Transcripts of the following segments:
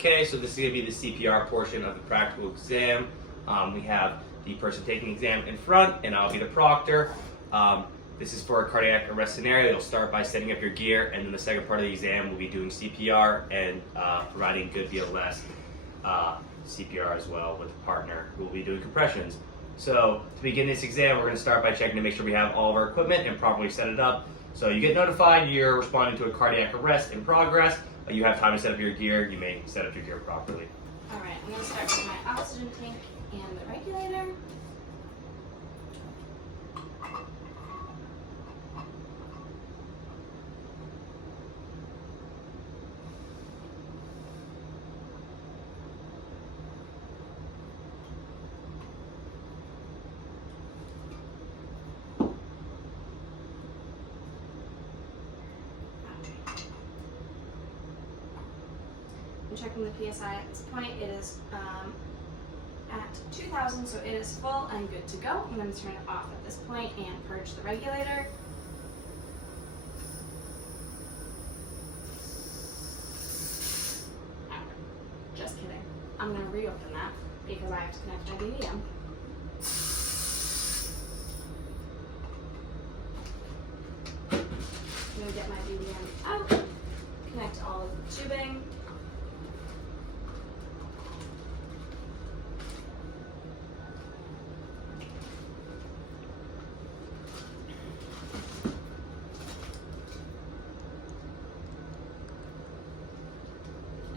Okay, so this is going to be the CPR portion of the practical exam. We have the person taking the exam in front, and I'll be the proctor. This is for a cardiac arrest scenario. You'll start by setting up your gear, and then the second part of the exam will be doing CPR and providing good BLS CPR as well with a partner who will be doing compressions. So to begin this exam, we're going to start by checking to make sure we have all of our equipment and properly set it up. So you get notified you're responding to a cardiac arrest in progress. You have time to set up your gear. You may set up your gear properly. All right, I'm going to start with my oxygen tank and the regulator. I'm checking the PSI at this point. It is at 2,000, so it is full and good to go. I'm going to turn it off at this point and purge the regulator. Just kidding. I'm going to reopen that because I have to connect my DVM. I'm going to get my DVM out, connect all of the tubing.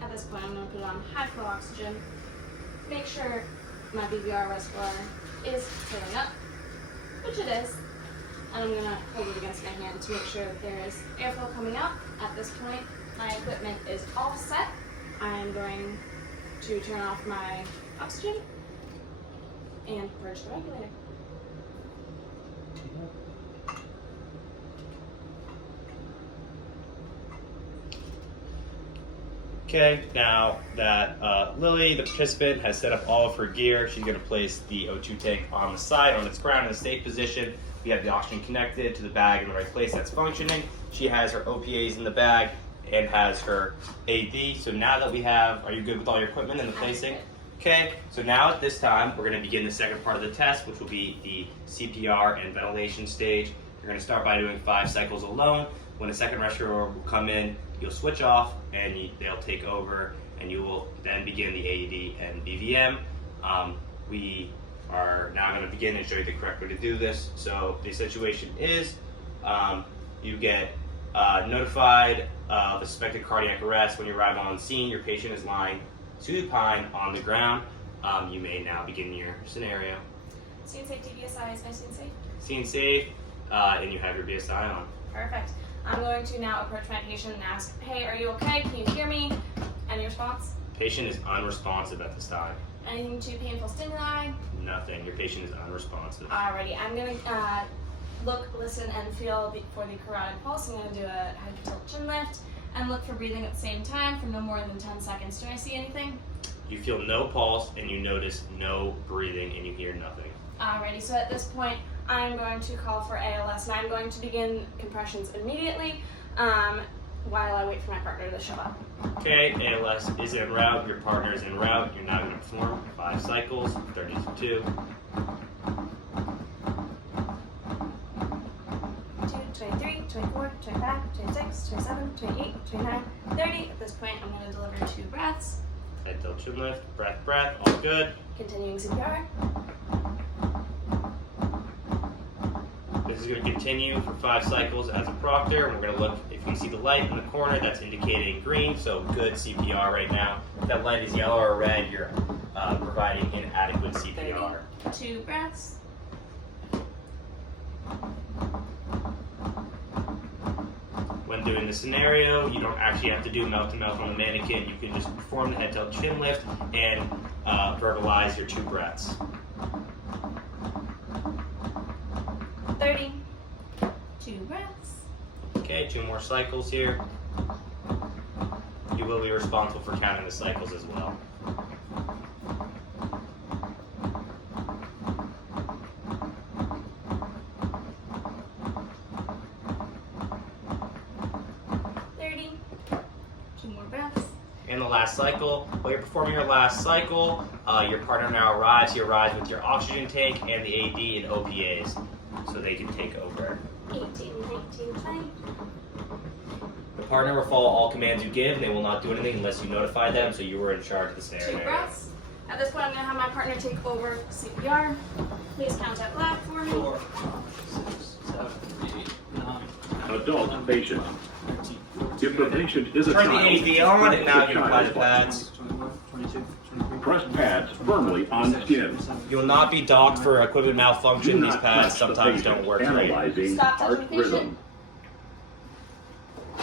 At this point, I'm going to put it on high flow oxygen, make sure my BVR reservoir is filling up, which it is, and I'm going to hold it against my hand to make sure that there is airflow coming out. At this point, my equipment is all set. I am going to turn off my oxygen and purge the regulator. Okay, now that Lily, the participant, has set up all of her gear, she's going to place the O2 tank on the side, on its ground in a safe position. We have the oxygen connected to the bag in the right place that's functioning. She has her OPAs in the bag and has her AD. So now that we have, are you good with all your equipment and the placing? Okay, so now at this time, we're going to begin the second part of the test, which will be the CPR and ventilation stage. You're going to start by doing 5 cycles alone. When a second respirator will come in, you'll switch off and they'll take over, and you will then begin the AED and BVM. We are now going to begin and show you the correct way to do this. So the situation is you get notified of a suspected cardiac arrest. When you arrive on scene, your patient is lying supine on the ground. You may now begin your scenario. Scene safe DBSI, is my scene safe? Scene safe, and you have your BSI on. Perfect. I'm going to now approach my patient and ask, hey, are you okay? Can you hear me? Any response? Patient is unresponsive at this time. Anything too painful stimuli? Nothing. Your patient is unresponsive. Alrighty, I'm going to look, listen, and feel for the carotid pulse. I'm going to do a head tilt chin lift and look for breathing at the same time for no more than 10 seconds. Do I see anything? You feel no pulse and you notice no breathing and you hear nothing. Alrighty, so at this point, I'm going to call for ALS, and I'm going to begin compressions immediately while I wait for my partner to show up. Okay, ALS is en route, your partner is en route. You're now going to perform 5 cycles, 32. 23, 24, 25, 26, 27, 28, 29, 30. At this point, I'm going to deliver 2 breaths. Head tilt chin lift, breath, breath, all good. Continuing CPR. This is going to continue for 5 cycles as a proctor. We're going to look, if you see the light in the corner, that's indicating green, so good CPR right now. If that light is yellow or red, you're providing inadequate CPR. 2 breaths. When doing the scenario, you don't actually have to do mouth-to-mouth on the mannequin. You can just perform the head tilt chin lift and verbalize your 2 breaths. 30. 2 breaths. Okay, 2 more cycles here. You will be responsible for counting the cycles as well. 30. 2 more breaths. And the last last cycle. While you're performing your last cycle, your partner now arrives. He arrives with your oxygen tank and the AD and OPAs, so they can take over. 18, 19, 20. The partner will follow all commands you give, and they will not do anything unless you notify them, so you were in charge of the 2 scenario. breaths. At this point, I'm going to have my partner take over CPR. Please count out loud for me. 4, 5, 6, 7, 8, 9. Adult patient. 13, If the patient is a Turn child, the AD on, and now you the apply the child pads. 21, 22, 23. press pads firmly on skin. You will not be docked for equipment Do malfunction. These not pads touch the sometimes patient. don't work right. Analyzing Stop touching heart the patient. rhythm.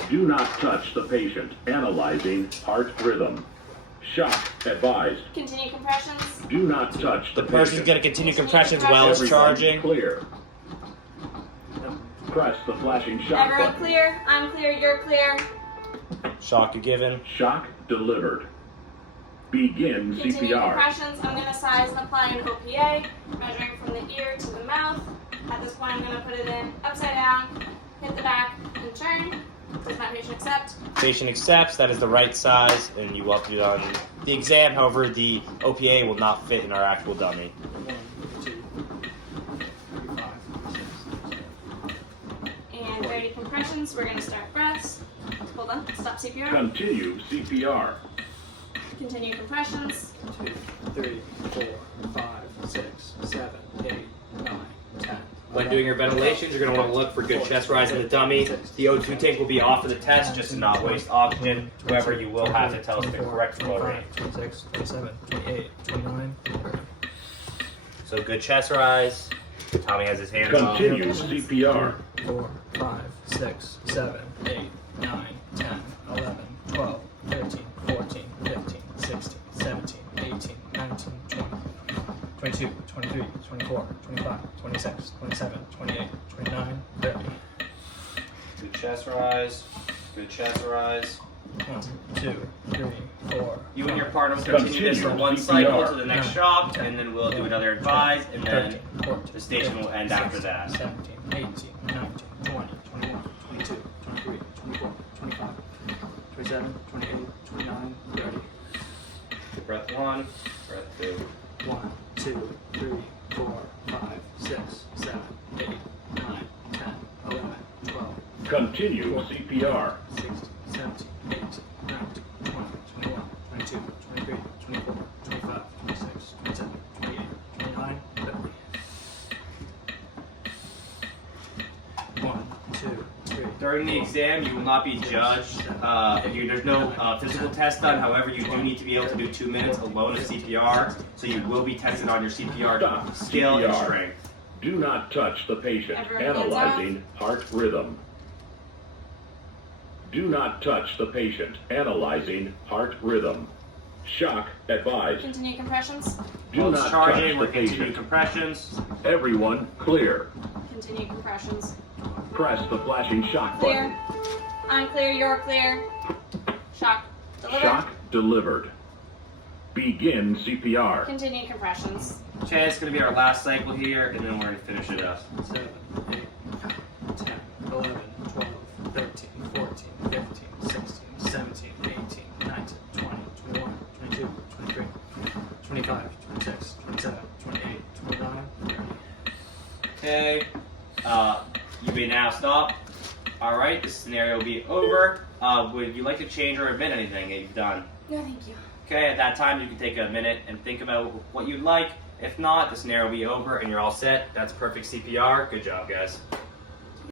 Do not touch the patient. Analyzing heart rhythm. Shock advised. Continue compressions. Do not touch The the person's patient. going to continue compressions while it's Everyone charging. clear. Press the flashing shock Everyone button. clear. I'm clear. You're clear. Shock you given. Shock delivered. Begin Continue CPR. compressions. I'm going to size and apply an OPA, measuring from the ear to the mouth. At this point, I'm going to put it in upside down, hit the back, and turn. Does my patient accept? Patient accepts. That is the right size, and you will have to do it on the exam. However, the OPA will not fit in our actual dummy. 1, 2, 3, 5, 6, 7. And ready compressions. We're going to start breaths. Hold on. Stop CPR. Continue CPR. Continue compressions. 2, 3, 4, 5, 6, 7, 8, 9, 10. When doing your ventilations, you're going to want to look for good chest rise in the dummy. The O2 tank will be off for the test just to not waste oxygen. However, you will have to tell us the correct flow rate. 26, 27, 28, 29. So good chest rise. Tommy has his hands off. Continue CPR. 4, 5, 6, 7, 8, 9, 10, 11, 12, 13, 14, 15, 16, 17, 18, 19, 20, 22, 23, 24, 25, 26, 27, 28, 29, 30. Good chest rise. Good chest rise. 1, 2, 3, 4. You and your partner will continue this for one cycle to the next shock, and then we'll do another advise, and then 13, 14, the station will end after that. 17, 18, 19, 20, 21, 22, 23, 24, 25, 27, 28, 29, 30. Breath 1, breath 2. 1, 2, 3, 4, 5, 6, 7, 8, 9, 10, 11, 12, Continue CPR. 16, 17, 18, 19, 20, 21, 22, 23, 24, 25, 26, 27, 28, 29, 30. 1, 2, 3. During the exam, you will not be judged. There's no physical test done. However, you do need to be able to do 2 minutes alone of CPR, so you will be tested on your CPR Stop skill and CPR. strength. Do not touch the patient. Everyone hands Analyzing heart rhythm. Do not touch the patient. Analyzing heart rhythm. Shock advised. Continue compressions. Do While it's not charging, touch we're the continuing patient. compressions. Everyone clear. Continue compressions. Press the flashing shock button. Clear. I'm clear. You're clear. Shock. Deliver. Shock delivered. Begin CPR. Continue compressions. Okay, it's going to be our last cycle here, and then we're going to finish it up. 7, 8, 10, 11, 12, 13, 14, 15, 16, 17, 18, 19, 20, 21, 22, 23, 25, 26, 27, 28, 29, 30. Okay, you may now stop. All right, this scenario will be over. Would you like to change or omit anything that you've done? No, thank you. Okay, at that time you can take a minute and think about what you'd like. If not, the scenario will be over and you're all set. That's perfect CPR. Good job, guys.